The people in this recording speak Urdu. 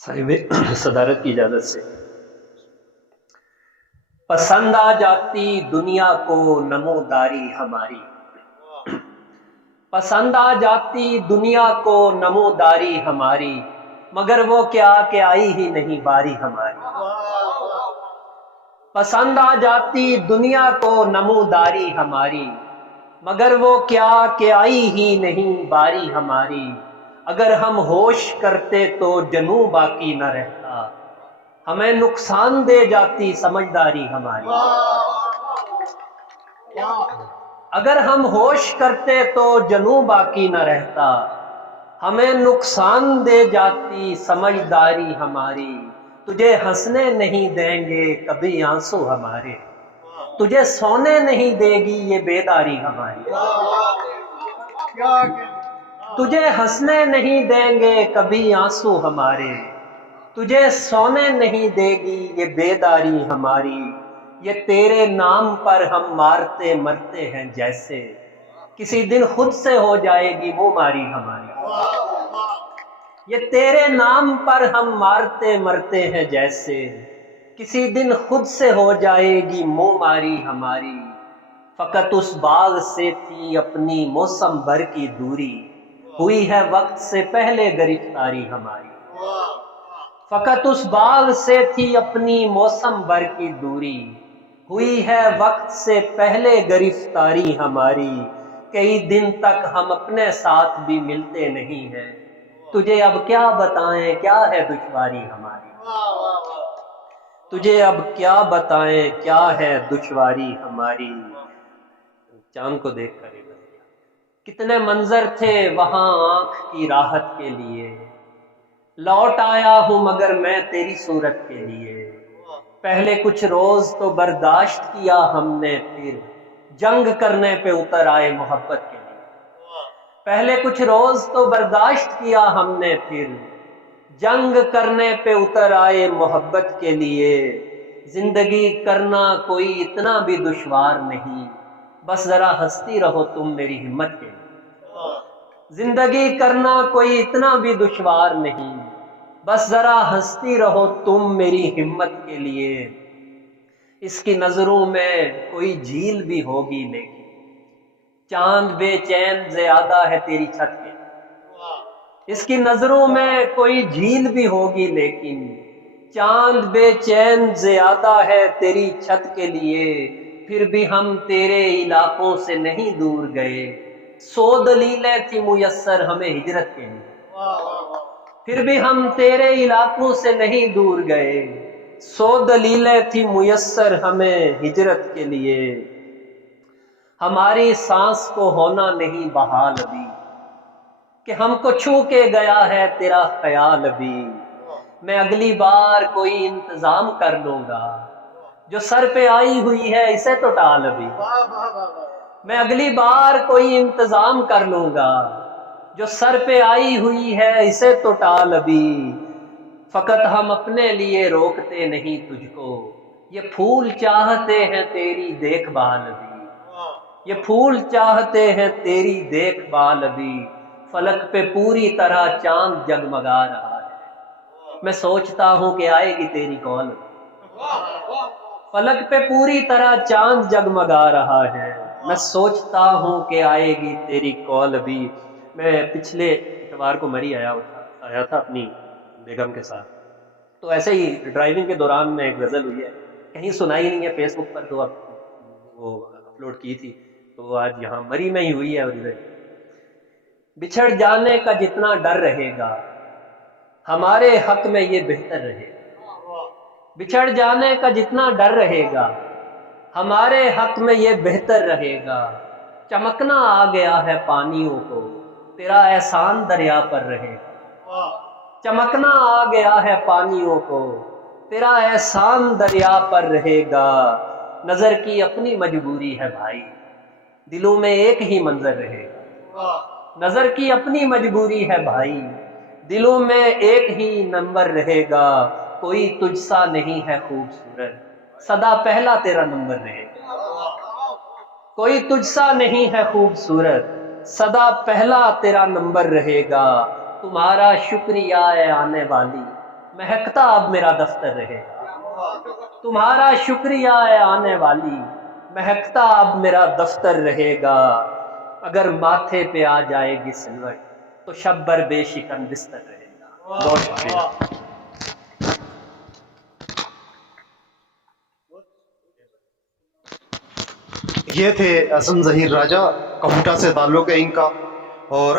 صاحب صدارت کی اجازت سے پسند آ جاتی دنیا کو نموداری ہماری، پسند آ جاتی دنیا کو نموداری ہماری، مگر وہ کیا کہ آئی ہی نہیں باری ہماری۔ پسند آ جاتی دنیا کو نموداری ہماری، مگر وہ کیا کہ آئی ہی نہیں باری ہماری۔ اگر ہم ہوش کرتے تو جنوں باقی نہ رہتا، ہمیں نقصان دے جاتی سمجھداری ہماری۔ اگر ہم ہوش کرتے تو جنوں باقی نہ رہتا، ہمیں نقصان دے جاتی سمجھداری ہماری۔ تجھے ہنسنے نہیں دیں گے کبھی آنسو ہمارے، تجھے سونے نہیں دے گی یہ بیداری ہماری۔ تجھے ہنسنے نہیں دیں گے کبھی آنسو ہمارے، تجھے سونے نہیں دے گی یہ بیداری ہماری۔ یہ تیرے نام پر ہم مارتے مرتے ہیں جیسے، کسی دن خود سے ہو جائے گی منہ ماری ہماری۔ یہ تیرے نام پر ہم مارتے مرتے ہیں جیسے، کسی دن خود سے ہو جائے گی منہ ماری ہماری۔ فقط اس باغ سے تھی اپنی موسم بھر کی دوری، ہوئی ہے وقت سے پہلے گرفتاری ہماری۔ فقط اس باغ سے تھی اپنی موسم بھر کی دوری، ہوئی ہے وقت سے پہلے گرفتاری ہماری۔ کئی دن تک ہم اپنے ساتھ بھی ملتے نہیں ہیں، تجھے اب کیا بتائیں کیا ہے دشواری ہماری۔ تجھے اب کیا بتائیں کیا ہے دشواری ہماری۔ چاند کو دیکھ کر کتنے منظر تھے وہاں آنکھ کی راحت کے لیے، لوٹ آیا ہوں مگر میں تیری صورت کے لیے۔ پہلے کچھ روز تو برداشت کیا ہم نے، پھر جنگ کرنے پہ اتر آئے محبت کے لیے۔ پہلے کچھ روز تو برداشت کیا ہم نے، پھر جنگ کرنے پہ اتر آئے محبت کے لیے۔ زندگی کرنا کوئی اتنا بھی دشوار نہیں، بس ذرا ہنستی رہو تم میری ہمت کے لیے۔ زندگی کرنا کوئی اتنا بھی دشوار نہیں، بس ذرا ہنستی رہو تم میری ہمت کے لیے۔ اس کی نظروں میں کوئی جھیل بھی ہوگی لیکن چاند بے چین زیادہ ہے تیری چھت کے لیے۔ اس کی نظروں میں کوئی جھیل بھی ہوگی لیکن چاند بے چین زیادہ ہے تیری چھت کے لیے۔ پھر بھی ہم تیرے علاقوں سے نہیں دور گئے، 100 دلیلیں تھی میسر ہمیں ہجرت کے لیے۔ پھر بھی ہم تیرے علاقوں سے نہیں دور گئے، 100 دلیلیں تھی میسر ہمیں ہجرت کے لیے۔ ہماری سانس کو ہونا نہیں بحال ابھی، کہ ہم کو چھو کے گیا ہے تیرا خیال ابھی۔ میں اگلی بار کوئی انتظام کر لوں گا، جو سر پہ آئی ہوئی ہے اسے تو ٹال ابھی۔ میں اگلی بار کوئی انتظام کر لوں گا، جو سر پہ آئی ہوئی ہے اسے تو ٹال ابھی۔ فقط ہم اپنے لیے روکتے نہیں تجھ کو، یہ پھول چاہتے ہیں تیری دیکھ بھال ابھی۔ یہ پھول چاہتے ہیں تیری دیکھ بھال ابھی۔ فلک پہ پوری طرح چاند جگمگا رہا ہے، میں سوچتا ہوں کہ آئے گی تیری کال۔ فلک پہ پوری طرح چاند جگمگا رہا ہے، میں سوچتا ہوں کہ آئے گی تیری کال ابھی۔ میں پچھلے اتوار کو مری آیا تھا اپنی بیگم کے ساتھ، تو ایسے ہی ڈرائیونگ کے دوران میں ایک غزل ہوئی ہے، کہیں سنائی نہیں ہے، فیس بک پر تو اب وہ اپلوڈ کی تھی، تو آج یہاں مری میں ہی ہوئی ہے۔ اور بچھڑ جانے کا جتنا ڈر رہے گا ہمارے حق میں یہ بہتر رہے گا۔ بچھڑ جانے کا جتنا ڈر رہے گا ہمارے حق میں یہ بہتر رہے گا۔ چمکنا آ گیا ہے پانیوں کو، تیرا احسان دریا پر رہے گا۔ چمکنا آ گیا ہے پانیوں کو، تیرا احسان دریا پر رہے گا۔ نظر کی اپنی مجبوری ہے بھائی، دلوں میں ایک ہی منظر رہے گا۔ نظر کی اپنی مجبوری ہے بھائی، دلوں میں ایک ہی نمبر رہے گا۔ کوئی تجھ سا نہیں ہے خوبصورت، سدا پہلا تیرا نمبر رہے گا۔ کوئی تجھ سا نہیں ہے خوبصورت، سدا پہلا تیرا نمبر رہے گا۔ تمہارا شکریہ اے آنے والی، مہکتا اب میرا دفتر رہے گا، تمہارا شکریہ ہے آنے والی، مہکتا اب میرا دفتر رہے گا، اگر ماتھے پہ آ جائے گی سلوٹ تو شبر بے شکن بستر رہے گا۔ بہت شکریہ۔ یہ تھے حسن ظہیر راجہ، کہوٹہ سے تعلق ہے ان کا، اور